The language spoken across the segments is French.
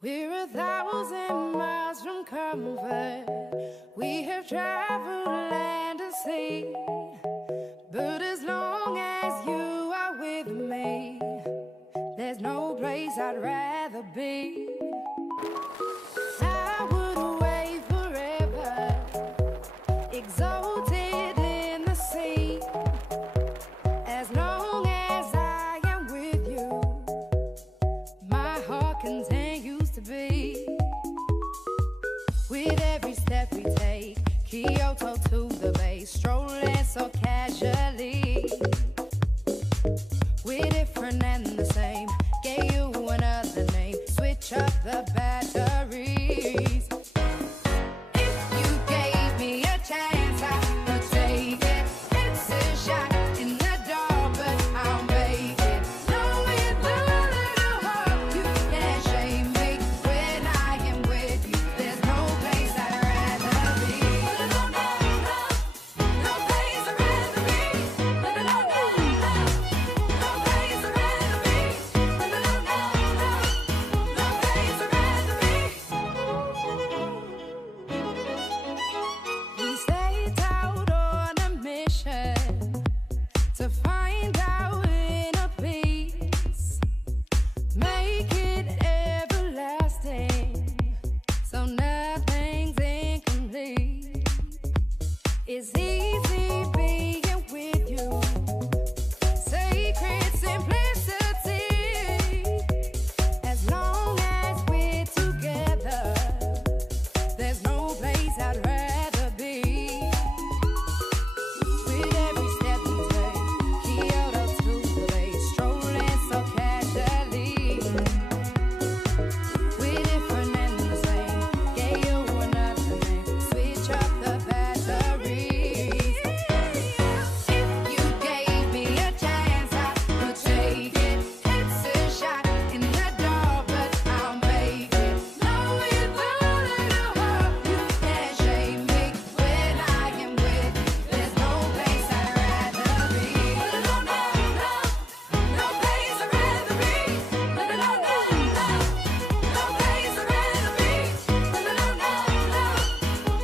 We're 1,000 miles from comfort. We have traveled land and sea. But as long as you are with me, there's no place I'd rather be. I would away forever, exalted in the sea. As long as I am with you, my heart continues to beat. With every step we take, Kyoto to the bay, strolling so casually. We're different and the same, gave you another name, switch up the batteries. If you gave me a chance, I would take it. It's a shot in the dark, but I'll make it. Knowing the little hope you can't shame me. When I am with you, there's no place I'd rather be. No, no, no, no place I'd rather be. No, no, no, no, no place I'd rather be. No, no, no, no, no place I'd rather be. We stayed out on a mission to find our inner peace, make it everlasting, so nothing's incomplete. It's easy being with you, sacred simplicity. As long as we're together, there's no place I'd rather be. With every step we take, Kyoto to the bay, strolling so casually. We're different and the same, gave you another name, switch up the batteries. If you gave me a chance, I would take it. It's a shot in the dark, but I'll make it. Knowing the little hope you can't shame me. When I am with you, there's no place I'd rather be. No, no, no, no place I'd rather be. No, no, no, no, no place I'd rather be. No, no, no, no,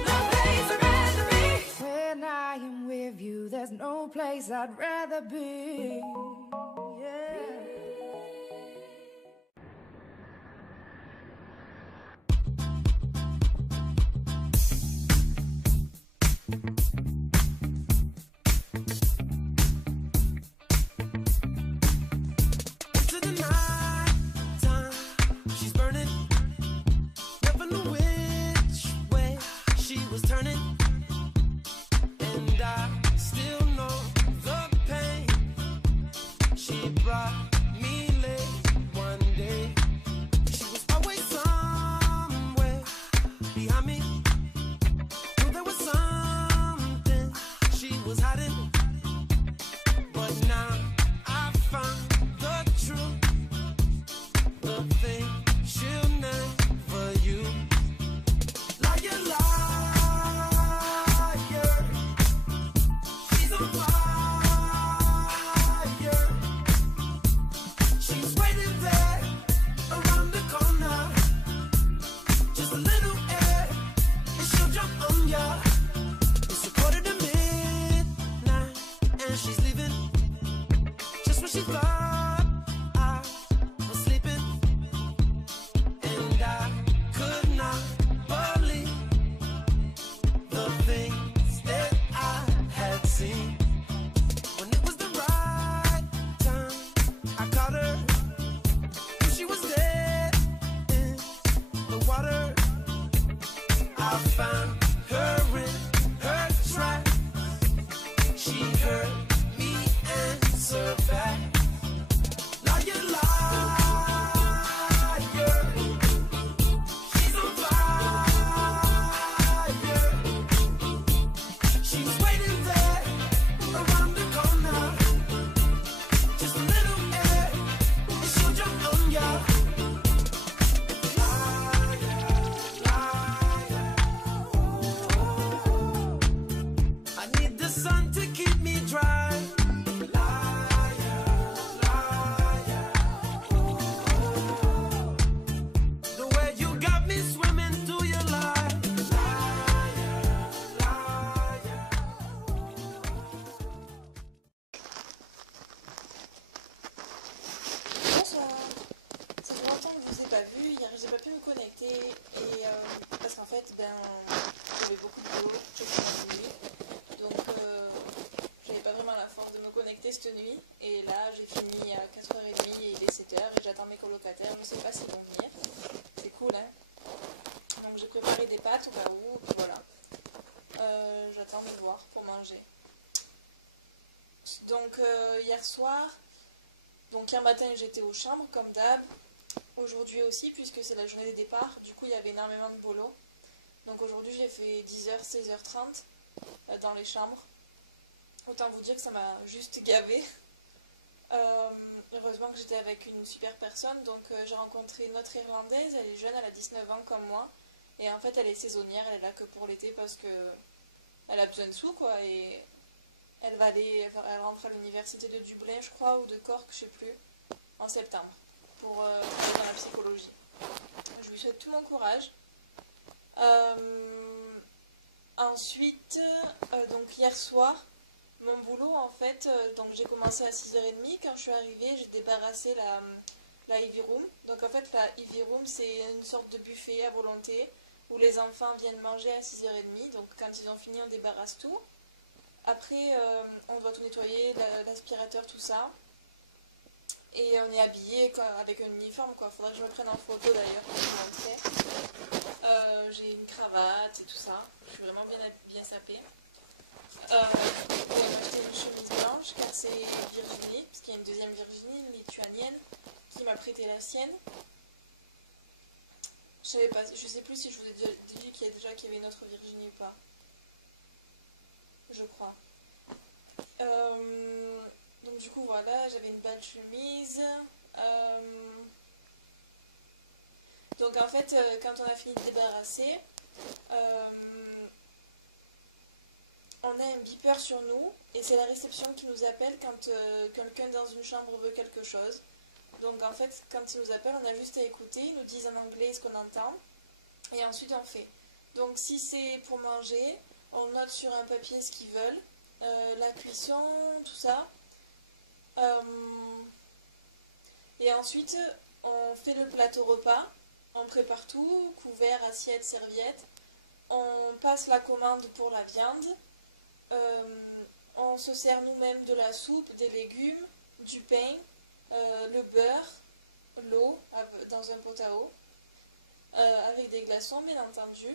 no place I'd rather be. When I am with you, there's no place I'd rather be. Yeah. To the night time, she's burning. Never knew which way she was turning, and I still know the pain she brought me late one day. She was always somewhere behind me. Knew there was something she was hiding, but now I found the truth, the thing she'll never use. Liar, liar, she's on fire. She's waiting there around the corner. Just a little air and she'll jump on ya. It's 1:45 and she's leaving just when she thought I was sleeping, and I could not believe the things that I had seen. When it was the right time, I caught her. She was dead in the water. I found her in her tracks. She heard me answer back. Liar, liar, she's on fire. She's waiting there around the corner. Just a little air and she'll jump on ya. Liar, liar, fait, j'avais beaucoup de boulot, je commençais de nuit. Donc, j'avais pas vraiment la force de me connecter cette nuit. Et là, j'ai fini à 4h30 et il est 7h et j'attends mes colocataires. Je sais pas s'ils vont venir. C'est cool, hein. Donc, j'ai préparé des pâtes au cas où, puis voilà. J'attends de voir pour manger. Donc, hier soir, donc hier matin, j'étais aux chambres, comme d'hab. Aujourd'hui aussi, puisque c'est la journée des départs. Du coup, il y avait énormément de boulot. Donc aujourd'hui, j'ai fait 10h, 16h30 dans les chambres. Autant vous dire que ça m'a juste gavé. Heureusement que j'étais avec une super personne. Donc j'ai rencontré une autre Irlandaise. Elle est jeune, elle a 19 ans comme moi. Et en fait, elle est saisonnière. Elle est là que pour l'été parce que elle a besoin de sous, quoi. Et elle rentre à l'université de Dublin, je crois, ou de Cork, je sais plus, en septembre, pour dans la psychologie. Je lui souhaite tout mon courage. Ensuite, donc hier soir, mon boulot, en fait, donc j'ai commencé à 6h30. Quand je suis arrivée, j'ai débarrassé la Ivy Room. Donc en fait, la Ivy Room, c'est une sorte de buffet à volonté où les enfants viennent manger à 6h30. Donc quand ils ont fini, on débarrasse tout. Après, on doit tout nettoyer, l'aspirateur, tout ça. Et on est habillé avec un uniforme, quoi. Faudrait que je me prenne en photo d'ailleurs quand je rentrais. J'ai une cravate et tout ça. Je suis vraiment bien sapée. J'ai acheté une chemise blanche car c'est Virginie, parce qu'il y a une deuxième Virginie, une lituanienne, qui m'a prêté la sienne. Je sais plus si je vous ai dit qu'il y avait une autre Virginie ou pas. Je crois. Donc du coup voilà, j'avais une belle chemise. Donc en fait, quand on a fini de débarrasser, on a un beeper sur nous et c'est la réception qui nous appelle quand quelqu'un dans une chambre veut quelque chose. Donc en fait, quand ils nous appellent, on a juste à écouter, ils nous disent en anglais ce qu'on entend et ensuite on fait. Donc si c'est pour manger, on note sur un papier ce qu'ils veulent, la cuisson, tout ça. Et ensuite, on fait le plateau repas, on prépare tout, couvert, assiette, serviette. On passe la commande pour la viande. On se sert nous-mêmes de la soupe, des légumes, du pain, le beurre, l'eau dans un pot à eau, avec des glaçons bien entendu.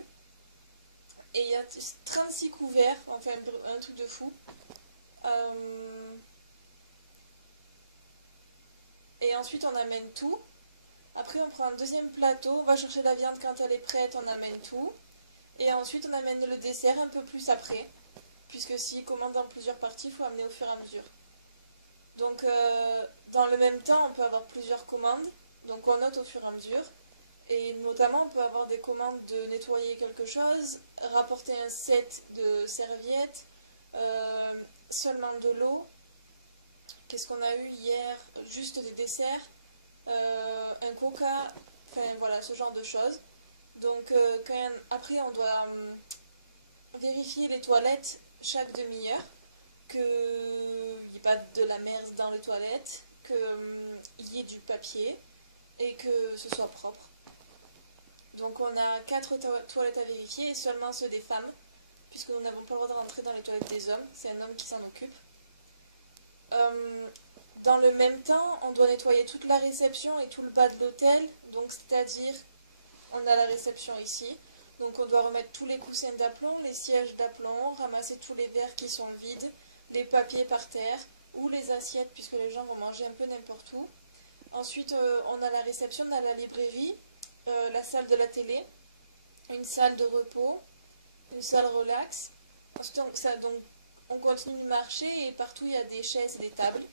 Et il y a 36 couverts, enfin un truc de fou. Et ensuite on amène tout. Après on prend un deuxième plateau, on va chercher la viande quand elle est prête, on amène tout. Et ensuite on amène le dessert un peu plus après. Puisque s'ils commandent dans plusieurs parties, il faut amener au fur et à mesure. Donc dans le même temps, on peut avoir plusieurs commandes. Donc on note au fur et à mesure. Et notamment, on peut avoir des commandes de nettoyer quelque chose, rapporter un set de serviettes, seulement de l'eau. Qu'est-ce qu'on a eu hier? Juste des desserts, un coca, enfin voilà, ce genre de choses. Donc après, on doit vérifier les toilettes chaque demi-heure, qu'il n'y ait pas de la merde dans les toilettes, qu'il y ait du papier et que ce soit propre. Donc on a 4 toilettes à vérifier et seulement ceux des femmes, puisque nous n'avons pas le droit de rentrer dans les toilettes des hommes, c'est un homme qui s'en occupe. Dans le même temps, on doit nettoyer toute la réception et tout le bas de l'hôtel, donc c'est-à-dire, on a la réception ici, donc on doit remettre tous les coussins d'aplomb, les sièges d'aplomb, ramasser tous les verres qui sont vides, les papiers par terre, ou les assiettes, puisque les gens vont manger un peu n'importe où. Ensuite, on a la réception, on a la librairie, la salle de la télé, une salle de repos, une salle relax. Ensuite, on continue de marcher et partout il y a des chaises et des tables.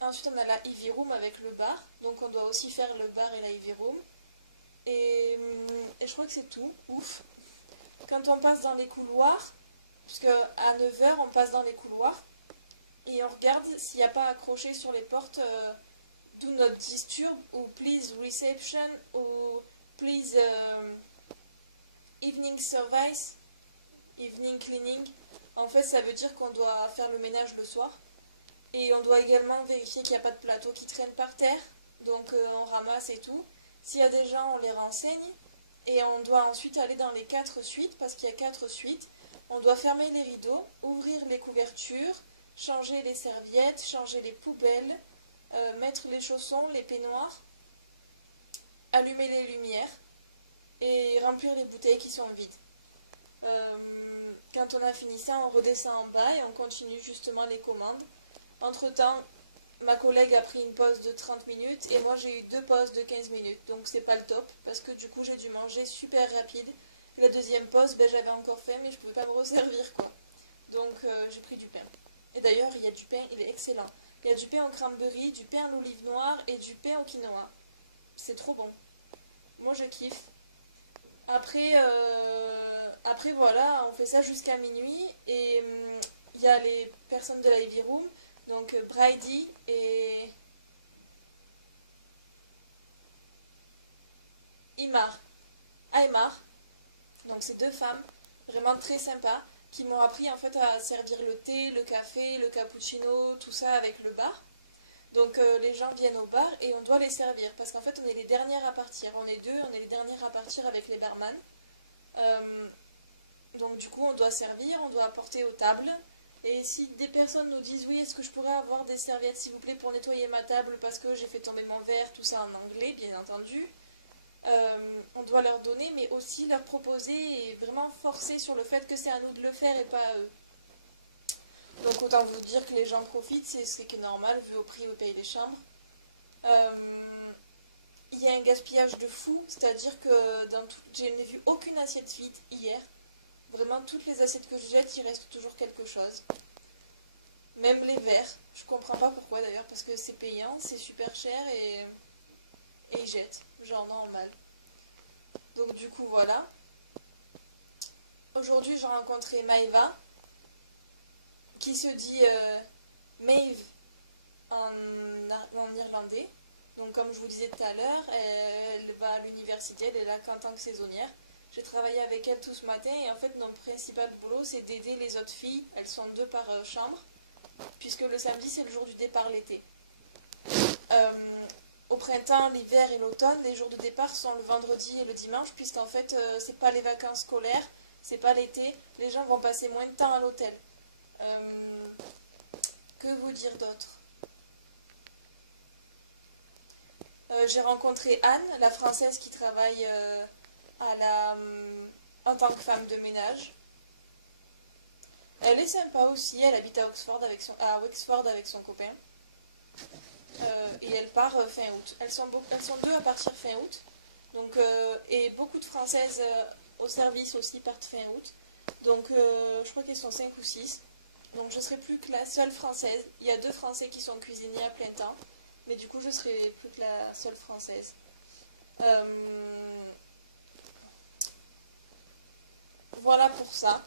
Ensuite, on a la Ivy Room avec le bar, donc on doit aussi faire le bar et la Ivy Room. Et je crois que c'est tout, ouf. Quand on passe dans les couloirs, puisque à 9h on passe dans les couloirs, et on regarde s'il n'y a pas accroché sur les portes Do not disturb ou Please reception ou Please evening service, evening cleaning. En fait, ça veut dire qu'on doit faire le ménage le soir. Et on doit également vérifier qu'il n'y a pas de plateau qui traîne par terre. Donc on ramasse et tout. S'il y a des gens, on les renseigne. Et on doit ensuite aller dans les 4 suites, parce qu'il y a 4 suites. On doit fermer les rideaux, ouvrir les couvertures, changer les serviettes, changer les poubelles, mettre les chaussons, les peignoirs, allumer les lumières et remplir les bouteilles qui sont vides. Quand on a fini ça, on redescend en bas et on continue justement les commandes. Entre-temps, ma collègue a pris une pause de 30 minutes et moi j'ai eu 2 pauses de 15 minutes. Donc c'est pas le top parce que du coup j'ai dû manger super rapide. La deuxième pause, j'avais encore faim mais je pouvais pas me resservir quoi. Donc j'ai pris du pain. Et d'ailleurs il y a du pain, il est excellent. Il y a du pain au cranberry, du pain à l'olive noire et du pain au quinoa. C'est trop bon. Moi je kiffe. Après voilà, on fait ça jusqu'à minuit et il y a les personnes de la Ivy Room, donc Brady et Aymar, donc c'est 2 femmes vraiment très sympas qui m'ont appris en fait à servir le thé, le café, le cappuccino, tout ça avec le bar. Donc les gens viennent au bar et on doit les servir parce qu'en fait on est les dernières à partir, on est 2, on est les dernières à partir avec les barman. Donc du coup on doit servir, on doit apporter aux tables. Et si des personnes nous disent oui, est-ce que je pourrais avoir des serviettes s'il vous plaît pour nettoyer ma table parce que j'ai fait tomber mon verre, tout ça en anglais bien entendu. On doit leur donner mais aussi leur proposer et vraiment forcer sur le fait que c'est à nous de le faire et pas à eux. Donc autant vous dire que les gens profitent, c'est que normal vu au prix où payent les chambres. Il y a un gaspillage de fou, c'est-à-dire que je n'ai vu aucune assiette vide hier. Vraiment, toutes les assiettes que je jette, il reste toujours quelque chose. Même les verres, je comprends pas pourquoi d'ailleurs, parce que c'est payant, c'est super cher et ils jettent, genre normal. Donc du coup, voilà. Aujourd'hui, j'ai rencontré Maeva, qui se dit Maeve en irlandais. Donc comme je vous disais tout à l'heure, elle va à l'université, elle est là qu'en tant que saisonnière. J'ai travaillé avec elle tout ce matin et en fait notre principal boulot c'est d'aider les autres filles, elles sont 2 par chambre, puisque le samedi c'est le jour du départ l'été. Au printemps, l'hiver et l'automne, les jours de départ sont le vendredi et le dimanche, puisqu'en fait c'est pas les vacances scolaires, c'est pas l'été, les gens vont passer moins de temps à l'hôtel. Que vous dire d'autre? J'ai rencontré Anne, la française qui travaille en tant que femme de ménage. Elle est sympa aussi, elle habite à Wexford avec son copain. Et elle part fin août. Elles sont 2 à partir fin août. Donc, et beaucoup de Françaises au service aussi partent fin août. Donc je crois qu'elles sont 5 ou 6. Donc je serai plus que la seule Française. Il y a 2 Français qui sont cuisiniers à plein temps. Mais du coup je serai plus que la seule Française. Voilà pour ça.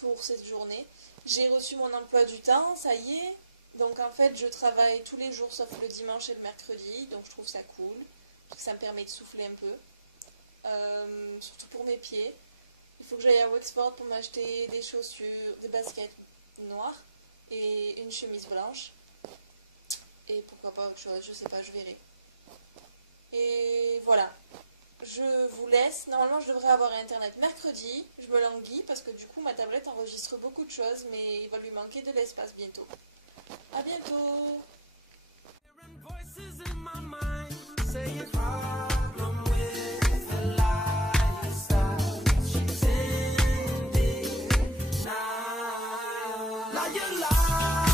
Pour cette journée. J'ai reçu mon emploi du temps, ça y est. Donc en fait je travaille tous les jours sauf le dimanche et le mercredi. Donc je trouve ça cool. Parce que ça me permet de souffler un peu. Surtout pour mes pieds. Il faut que j'aille à Wexford pour m'acheter des chaussures, des baskets noires et une chemise blanche. Et pourquoi pas autre chose, je sais pas, je verrai. Et voilà. Je vous laisse. Normalement, je devrais avoir internet mercredi. Je me languis parce que du coup, ma tablette enregistre beaucoup de choses, mais il va lui manquer de l'espace bientôt. À bientôt! Hearing voices in my mind saying problem with the lifestyle she's in now. Now you lie.